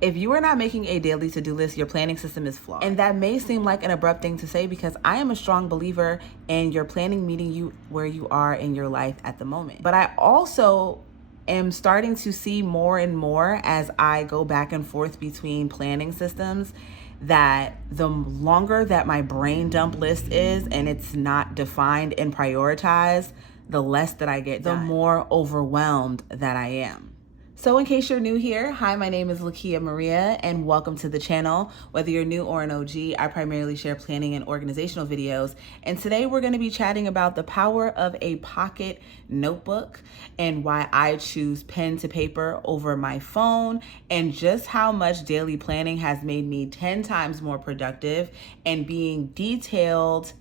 If you are not making a daily to-do list, your planning system is flawed. And that may seem like an abrupt thing to say because I am a strong believer in your planning meeting you where you are in your life at the moment. But I also am starting to see more and more as I go back and forth between planning systems that the longer that my brain dump list is and it's not defined and prioritized, the less that I get done, the more overwhelmed that I am. So in case you're new here, hi, my name is Lakia Maria and welcome to the channel. Whether you're new or an OG, I primarily share planning and organizational videos. And today we're gonna be chatting about the power of a pocket notebook and why I choose pen to paper over my phone and just how much daily planning has made me 10 times more productive and being detailed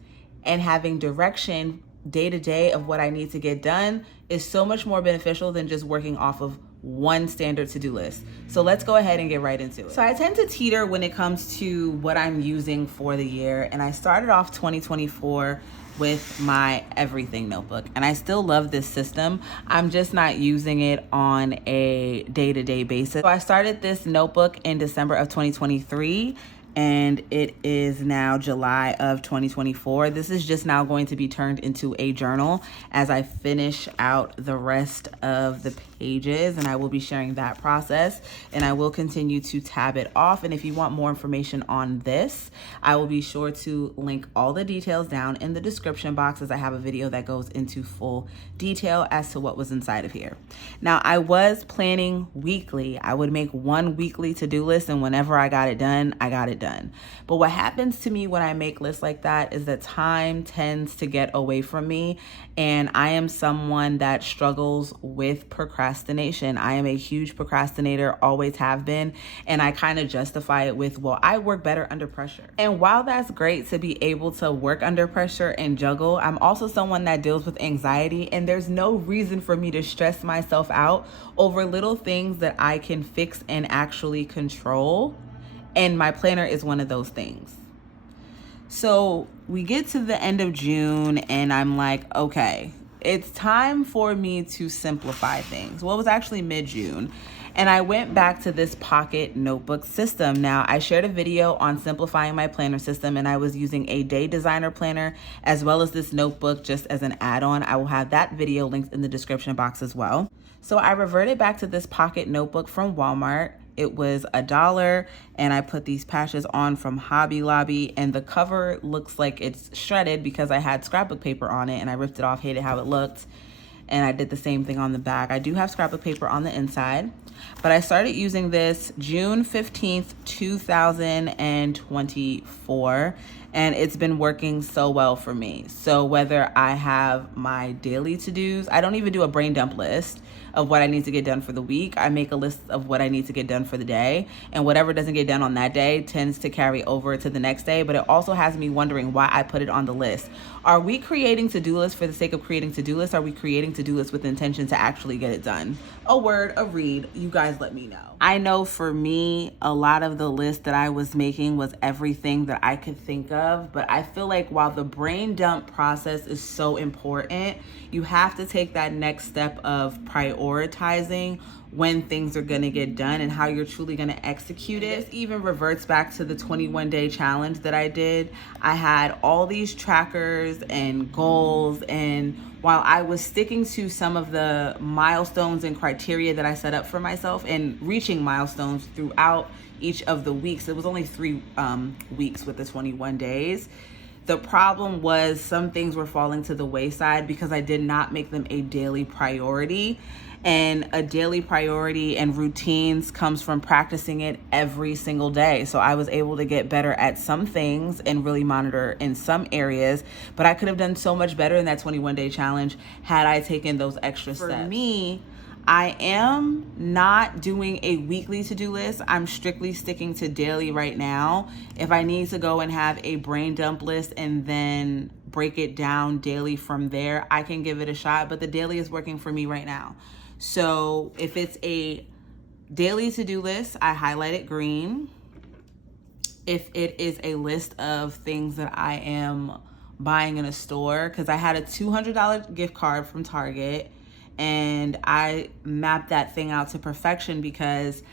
and having direction day to day of what I need to get done is so much more beneficial than just working off of one standard to-do list. So let's go ahead and get right into it. So I tend to teeter when it comes to what I'm using for the year. And I started off 2024 with my everything notebook. And I still love this system. I'm just not using it on a day-to-day basis. So I started this notebook in December of 2023. And it is now July of 2024. This is just now going to be turned into a journal as I finish out the rest of the pages, and I will be sharing that process, and I will continue to tab it off. And if you want more information on this, I will be sure to link all the details down in the description box as I have a video that goes into full detail as to what was inside of here. Now, I was planning weekly. I would make one weekly to-do list, and whenever I got it done, I got it done. But what happens to me when I make lists like that is that time tends to get away from me, and I am someone that struggles with procrastination. I am a huge procrastinator, always have been, and I kind of justify it with, well, I work better under pressure. And while that's great to be able to work under pressure and juggle, I'm also someone that deals with anxiety, and there's no reason for me to stress myself out over little things that I can fix and actually control. And my planner is one of those things. So we get to the end of June and I'm like, okay, it's time for me to simplify things. Well, it was actually mid-June. And I went back to this pocket notebook system. Now, I shared a video on simplifying my planner system, and I was using a day designer planner as well as this notebook just as an add-on. I will have that video linked in the description box as well. So I reverted back to this pocket notebook from Walmart. It was $1, and I put these patches on from Hobby Lobby, and the cover looks like it's shredded because I had scrapbook paper on it and I ripped it off, hated how it looked. And I did the same thing on the back. I do have scrapbook paper on the inside, but I started using this June 15th, 2024, and it's been working so well for me. So whether I have my daily to-dos, I don't even do a brain dump list of what I need to get done for the week. I make a list of what I need to get done for the day, and whatever doesn't get done on that day tends to carry over to the next day, but it also has me wondering why I put it on the list. Are we creating to-do lists for the sake of creating to-do lists? Are we creating to-do lists with intention to actually get it done? A word, a read, you guys let me know. I know for me, a lot of the list that I was making was everything that I could think of, but I feel like while the brain dump process is so important, you have to take that next step of prioritizing when things are gonna get done and how you're truly gonna execute it. This even reverts back to the 21-day challenge that I did. I had all these trackers and goals, and while I was sticking to some of the milestones and criteria that I set up for myself and reaching milestones throughout each of the weeks, it was only 3 weeks with the 21 days. The problem was some things were falling to the wayside because I did not make them a daily priority. And a daily priority and routines comes from practicing it every single day. So I was able to get better at some things and really monitor in some areas, but I could have done so much better in that 21-day challenge had I taken those extra steps. For me, I am not doing a weekly to-do list. I'm strictly sticking to daily right now. If I need to go and have a brain dump list and then break it down daily from there, I can give it a shot, but the daily is working for me right now. So if it's a daily to-do list, I highlight it green. If it is a list of things that I am buying in a store, because I had a $200 gift card from Target, and I mapped that thing out to perfection because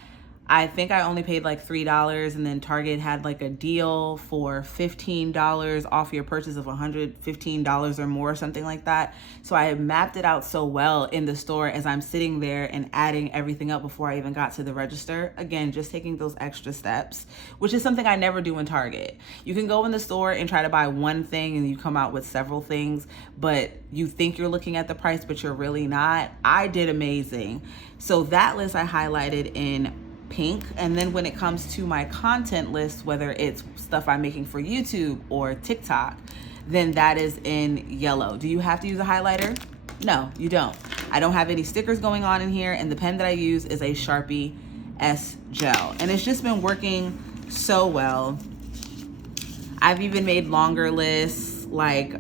I think I only paid like $3, and then Target had like a deal for $15 off your purchase of $115 or more, something like that. So I had mapped it out so well in the store as I'm sitting there and adding everything up before I even got to the register. Again, just taking those extra steps, which is something I never do in Target. You can go in the store and try to buy one thing and you come out with several things, but you think you're looking at the price, but you're really not. I did amazing. So that list I highlighted in pink. And then when it comes to my content list, whether it's stuff I'm making for YouTube or TikTok, then that is in yellow. Do you have to use a highlighter? No, you don't. I don't have any stickers going on in here, and the pen that I use is a Sharpie S gel, and it's just been working so well. I've even made longer lists, like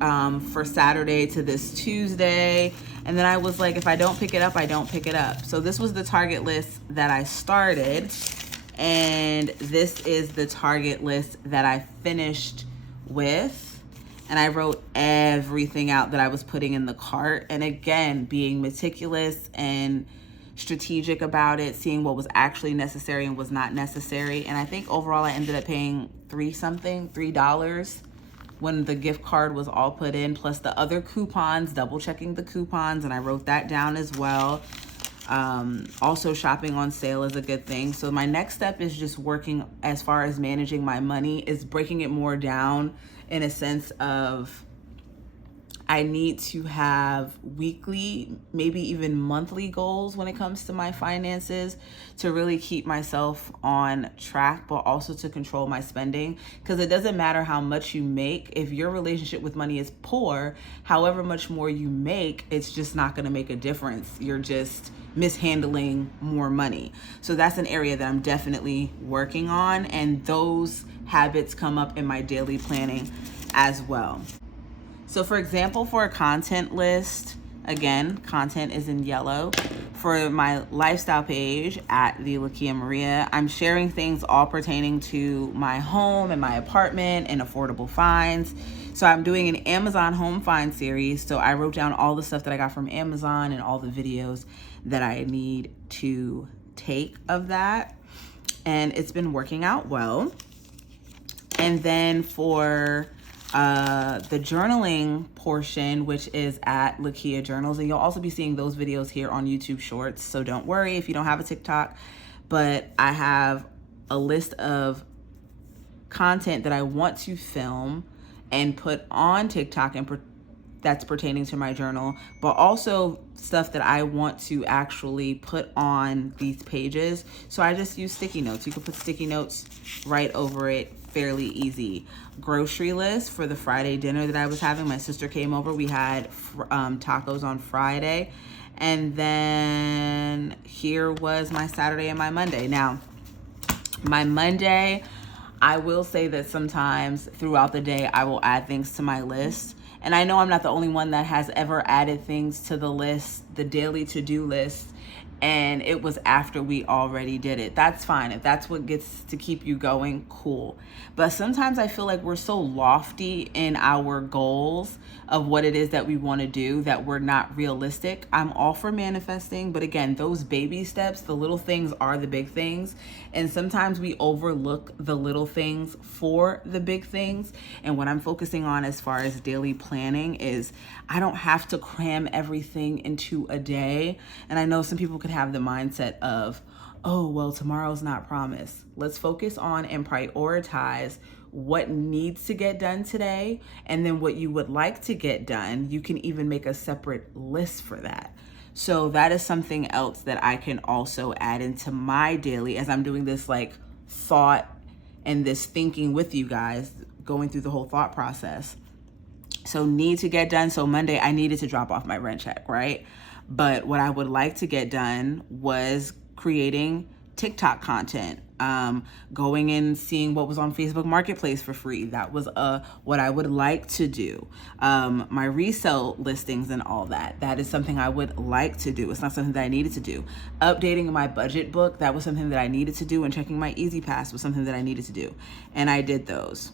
for Saturday to this Tuesday. And then I was like, if I don't pick it up, I don't pick it up. So this was the Target list that I started. And this is the Target list that I finished with. And I wrote everything out that I was putting in the cart. And again, being meticulous and strategic about it, seeing what was actually necessary and was not necessary. And I think overall I ended up paying $3 when the gift card was all put in, plus the other coupons, double checking the coupons, and I wrote that down as well. Also, shopping on sale is a good thing. So my next step is just working as far as managing my money, is breaking it more down in a sense of I need to have weekly, maybe even monthly goals when it comes to my finances to really keep myself on track, but also to control my spending. Because it doesn't matter how much you make. If your relationship with money is poor, however much more you make, it's just not going to make a difference. You're just mishandling more money. So that's an area that I'm definitely working on. And those habits come up in my daily planning as well. So for example, for a content list, again, content is in yellow. For my lifestyle page at the Lakia Maria, I'm sharing things all pertaining to my home and my apartment and affordable finds. So I'm doing an Amazon home find series. So I wrote down all the stuff that I got from Amazon and all the videos that I need to take of that. And it's been working out well. And then for the journaling portion, which is at Lakia Journals, and you'll also be seeing those videos here on YouTube Shorts. So don't worry if you don't have a TikTok, but I have a list of content that I want to film and put on TikTok and that's pertaining to my journal, but also stuff that I want to actually put on these pages. So I just use sticky notes. You can put sticky notes right over it, fairly easy. Grocery list for the Friday dinner that I was having. My sister came over. We had tacos on Friday. And then here was my Saturday and my Monday. Now, my Monday, I will say that sometimes throughout the day, I will add things to my list. And I know I'm not the only one that has ever added things to the list, the daily to-do list, and it was after we already did it. That's fine. If that's what gets to keep you going, cool. But sometimes I feel like we're so lofty in our goals of what it is that we want to do that we're not realistic. I'm all for manifesting, but again, those baby steps, the little things are the big things. And sometimes we overlook the little things for the big things. And what I'm focusing on as far as daily planning is I don't have to cram everything into a day. And I know some people could have the mindset of, oh, well, tomorrow's not promised. Let's focus on and prioritize what needs to get done today, and then what you would like to get done. You can even make a separate list for that. So that is something else that I can also add into my daily as I'm doing this like thought and this thinking with you guys, going through the whole thought process. So need to get done. So Monday I needed to drop off my rent check, right? But what I would like to get done was creating TikTok content, going and seeing what was on Facebook Marketplace for free. That was what I would like to do. My resale listings and all that. That is something I would like to do. It's not something that I needed to do. Updating my budget book. That was something that I needed to do. And checking my Easy Pass was something that I needed to do. And I did those.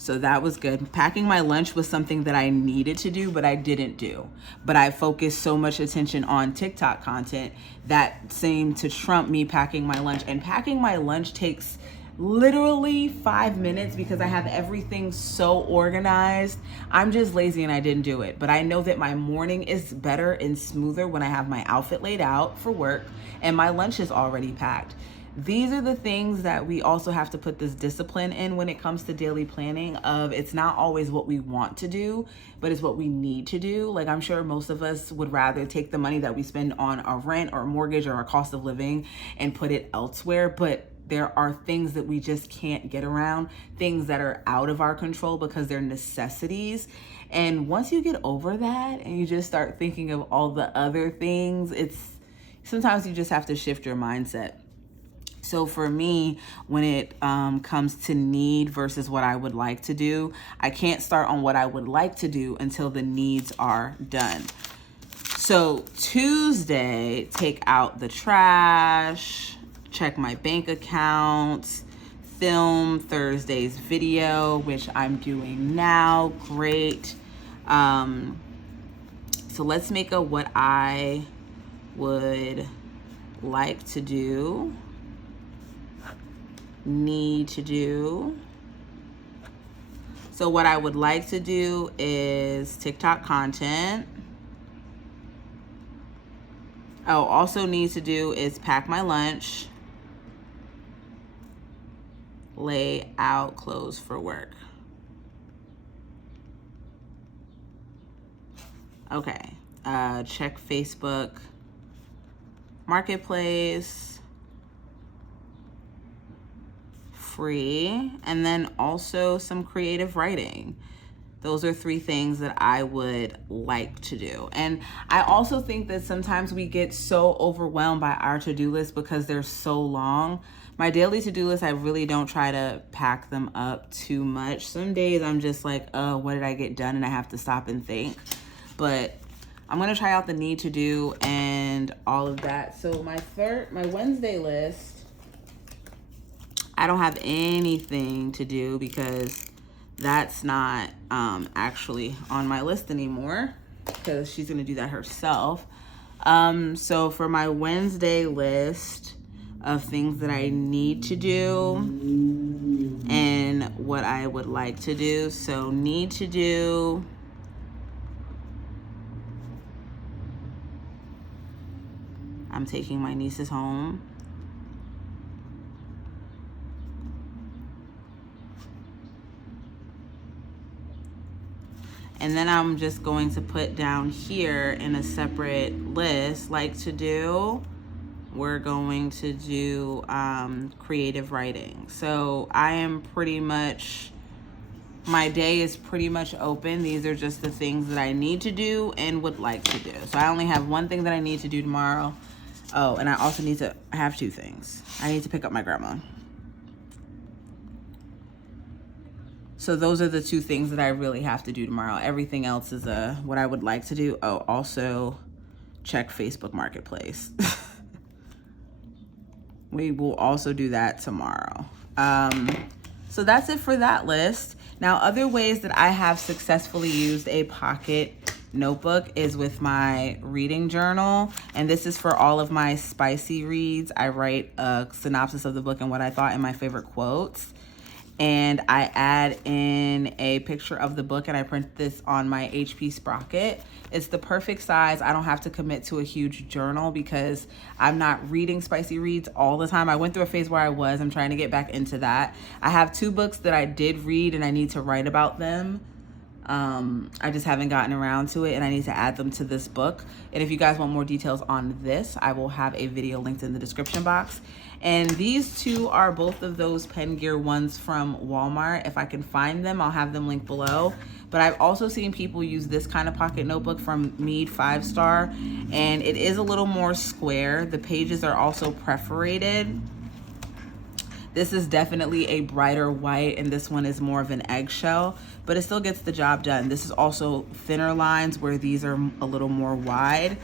So that was good. Packing my lunch was something that I needed to do, but I didn't do. But I focused so much attention on TikTok content that seemed to trump me packing my lunch. And packing my lunch takes literally 5 minutes because I have everything so organized. I'm just lazy and I didn't do it. But I know that my morning is better and smoother when I have my outfit laid out for work and my lunch is already packed. These are the things that we also have to put this discipline in when it comes to daily planning of it's not always what we want to do, but it's what we need to do. Like, I'm sure most of us would rather take the money that we spend on our rent or mortgage or our cost of living and put it elsewhere. But there are things that we just can't get around, things that are out of our control because they're necessities. And once you get over that and you just start thinking of all the other things, sometimes you just have to shift your mindset. So for me, when it comes to need versus what I would like to do, I can't start on what I would like to do until the needs are done. So Tuesday, take out the trash, check my bank accounts, film Thursday's video, which I'm doing now. Great. So let's make a what I would like to do, need to do. So what I would like to do is TikTok content. Oh, also need to do is pack my lunch, lay out clothes for work. Okay, check Facebook Marketplace, free, and then also some creative writing. Those are 3 things that I would like to do. And I also think that sometimes we get so overwhelmed by our to-do list because they're so long. My daily to-do list, I really don't try to pack them up too much. Some days I'm just like, oh, what did I get done? And I have to stop and think. But I'm gonna try out the need to do and all of that. So my Wednesday list, I don't have anything to do because that's not actually on my list anymore because she's gonna do that herself. So for my Wednesday list of things that I need to do and what I would like to do. So need to do, I'm taking my nieces home. And then I'm just going to put down here in a separate list, like to do, we're going to do creative writing. So I am pretty much, my day is pretty much open. These are just the things that I need to do and would like to do. So I only have one thing that I need to do tomorrow. Oh, and I also I have 2 things. I need to pick up my grandma. So those are the 2 things that I really have to do tomorrow. Everything else is what I would like to do. Oh, also check Facebook Marketplace. We will also do that tomorrow. So that's it for that list. Now, other ways that I have successfully used a pocket notebook is with my reading journal. And this is for all of my spicy reads. I write a synopsis of the book and what I thought and my favorite quotes. And I add in a picture of the book and I print this on my HP Sprocket. It's the perfect size. I don't have to commit to a huge journal because I'm not reading spicy reads all the time. I went through a phase where I'm trying to get back into that. I have 2 books that I did read and I need to write about them. I just haven't gotten around to it and I need to add them to this book. And if you guys want more details on this, I will have a video linked in the description box. And these 2 are both of those Pen Gear ones from Walmart. If I can find them, I'll have them linked below. But I've also seen people use this kind of pocket notebook from Mead 5-star, and it is a little more square. The pages are also perforated. This is definitely a brighter white, and this one is more of an eggshell, but it still gets the job done. This is also thinner lines where these are a little more wide.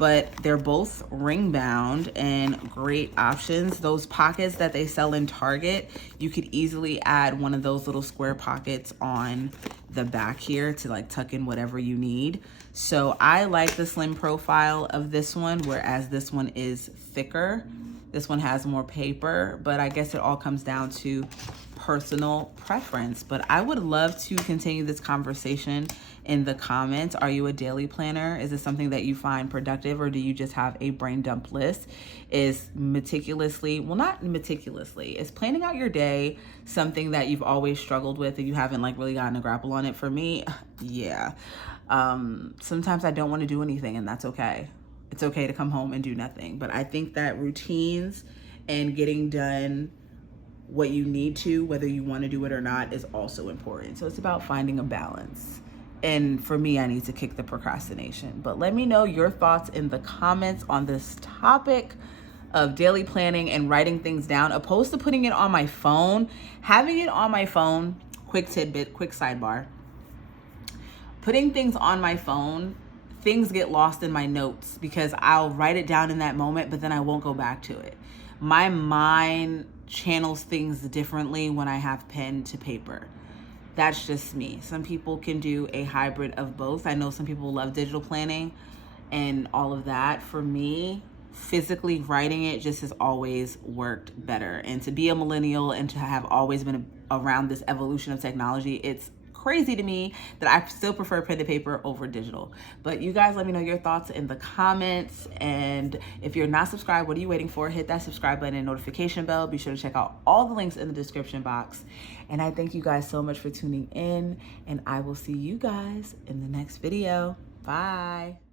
but they're both ring bound and great options. Those pockets that they sell in Target, you could easily add one of those little square pockets on the back here to like tuck in whatever you need. So I like the slim profile of this one, whereas this one is thicker. This one has more paper, but I guess it all comes down to personal preference. But I would love to continue this conversation in the comments. Are you a daily planner? Is this something that you find productive, or do you just have a brain dump list? Is meticulously, well, not meticulously, is planning out your day something that you've always struggled with and you haven't like really gotten a grapple on it? For me, yeah. Sometimes I don't want to do anything, and that's okay. It's okay to come home and do nothing. But I think that routines and getting done what you need to, whether you want to do it or not, is also important. So it's about finding a balance. And for me, I need to kick the procrastination. But let me know your thoughts in the comments on this topic of daily planning and writing things down, opposed to putting it on my phone. Having it on my phone, quick tidbit, quick sidebar. Putting things on my phone, things get lost in my notes because I'll write it down in that moment, but then I won't go back to it. My mind channels things differently when I have pen to paper. That's just me. Some people can do a hybrid of both. I know some people love digital planning and all of that. For me, physically writing it just has always worked better. And to be a millennial and to have always been around this evolution of technology, it's crazy to me that I still prefer pen to paper over digital. But you guys let me know your thoughts in the comments. And if you're not subscribed, what are you waiting for? Hit that subscribe button and notification bell. Be sure to check out all the links in the description box. And I thank you guys so much for tuning in, and I will see you guys in the next video. Bye.